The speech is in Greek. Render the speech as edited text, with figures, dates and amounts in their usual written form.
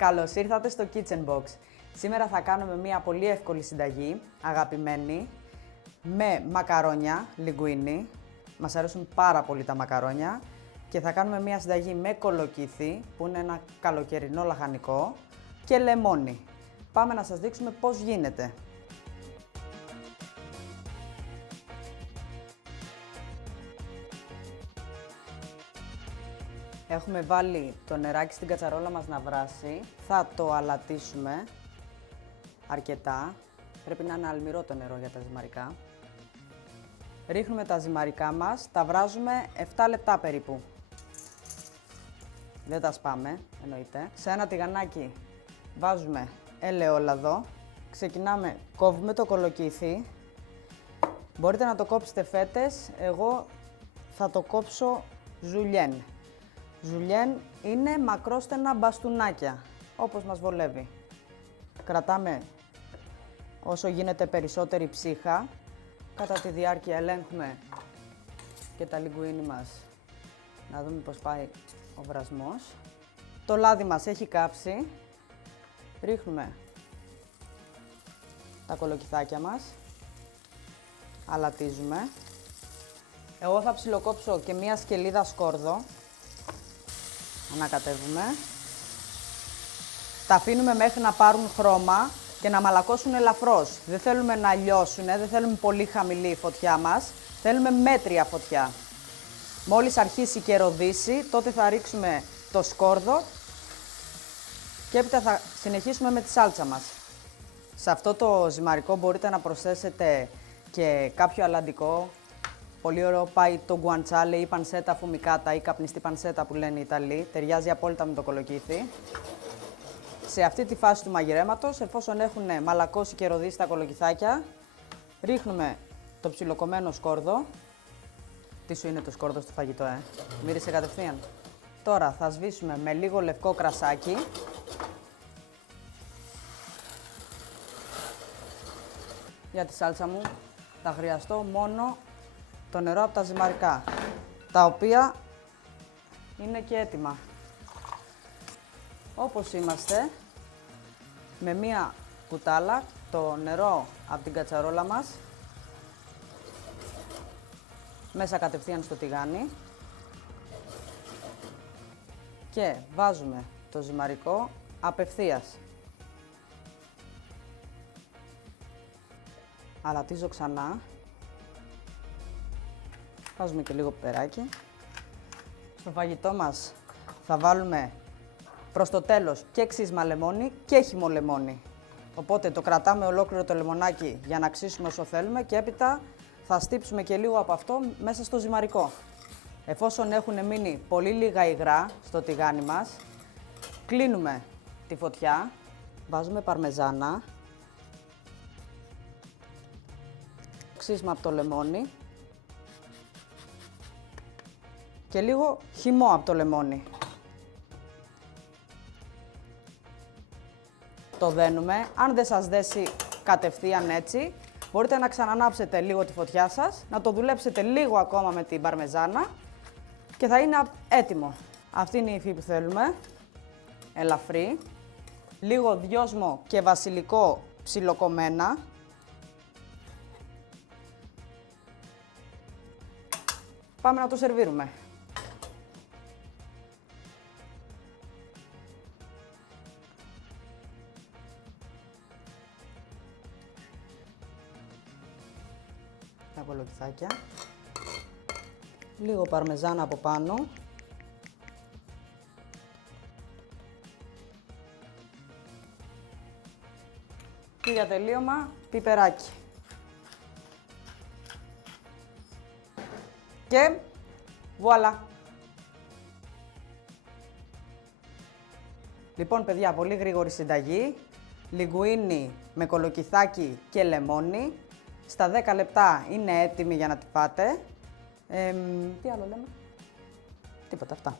Καλώς ήρθατε στο Kitchen Box. Σήμερα θα κάνουμε μια πολύ εύκολη συνταγή, αγαπημένη, με μακαρόνια, λιγκουίνι. Μας αρέσουν πάρα πολύ τα μακαρόνια. Και θα κάνουμε μια συνταγή με κολοκύθι, που είναι ένα καλοκαιρινό λαχανικό, και λεμόνι. Πάμε να σας δείξουμε πώς γίνεται. Έχουμε βάλει το νεράκι στην κατσαρόλα μας να βράσει. Θα το αλατίσουμε αρκετά. Πρέπει να είναι αλμυρό το νερό για τα ζυμαρικά. Ρίχνουμε τα ζυμαρικά μας, τα βράζουμε 7 λεπτά περίπου. Δεν τα σπάμε, εννοείται. Σε ένα τηγανάκι βάζουμε ελαιόλαδο. Ξεκινάμε, κόβουμε το κολοκύθι. Μπορείτε να το κόψετε φέτες, εγώ θα το κόψω ζουλιέν. Ζουλιέν είναι μακρόστενα μπαστούνάκια, όπως μας βολεύει. Κρατάμε όσο γίνεται περισσότερη ψύχα. Κατά τη διάρκεια ελέγχουμε και τα λιγκουίνι μας, να δούμε πώς πάει ο βρασμός. Το λάδι μας έχει κάψει. Ρίχνουμε τα κολοκυθάκια μας. Αλατίζουμε. Εγώ θα ψιλοκόψω και μία σκελίδα σκόρδο. Ανακατεύουμε. Τα αφήνουμε μέχρι να πάρουν χρώμα και να μαλακώσουν ελαφρώς. Δεν θέλουμε να λιώσουν, δεν θέλουμε πολύ χαμηλή η φωτιά μας. Θέλουμε μέτρια φωτιά. Μόλις αρχίσει και ροδίσει, τότε θα ρίξουμε το σκόρδο και έπειτα θα συνεχίσουμε με τη σάλτσα μας. Σε αυτό το ζυμαρικό μπορείτε να προσθέσετε και κάποιο αλλαντικό. Πολύ ωραίο πάει το γκουαντσάλε ή πανσέτα φουμικάτα ή καπνιστή πανσέτα που λένε οι Ιταλοί. Ταιριάζει απόλυτα με το κολοκύθι. Σε αυτή τη φάση του μαγειρέματος, εφόσον έχουν μαλακώσει και ροδίσει τα κολοκυθάκια, ρίχνουμε το ψιλοκομμένο σκόρδο. Τι σου είναι το σκόρδο στο φαγητό, μύρισε κατευθείαν. Τώρα θα σβήσουμε με λίγο λευκό κρασάκι. Για τη σάλτσα μου θα χρειαστώ μόνο το νερό από τα ζυμαρικά, τα οποία είναι και έτοιμα. Όπως είμαστε, με μία κουτάλα το νερό από την κατσαρόλα μας μέσα κατευθείαν στο τηγάνι και βάζουμε το ζυμαρικό απευθείας. Αλατίζω ξανά. Βάζουμε και λίγο πιπεράκι. Στο φαγητό μας θα βάλουμε προς το τέλος και ξύσμα λεμόνι και χυμό λεμόνι. Οπότε το κρατάμε ολόκληρο το λεμονάκι για να ξύσουμε όσο θέλουμε και έπειτα θα στύψουμε και λίγο από αυτό μέσα στο ζυμαρικό. Εφόσον έχουν μείνει πολύ λίγα υγρά στο τηγάνι μας, κλείνουμε τη φωτιά, βάζουμε παρμεζάνα, ξύσμα από το λεμόνι και λίγο χυμό από το λεμόνι. Το δένουμε. Αν δεν σας δέσει κατευθείαν έτσι, μπορείτε να ξανανάψετε λίγο τη φωτιά σας, να το δουλέψετε λίγο ακόμα με την παρμεζάνα και θα είναι έτοιμο. Αυτή είναι η υφή που θέλουμε. Ελαφρύ. Λίγο δυόσμο και βασιλικό ψιλοκομμένα. Πάμε να το σερβίρουμε. Τα κολοκυθάκια. Λίγο παρμεζάνα από πάνω. Και για τελείωμα πιπεράκι. Και βουάλα! Λοιπόν, παιδιά, πολύ γρήγορη συνταγή. Λιγκουίνι με κολοκυθάκι και λεμόνι. Στα 10 λεπτά είναι έτοιμη για να τη φάτε. Τι άλλο λέμε? Τίποτα, αυτά.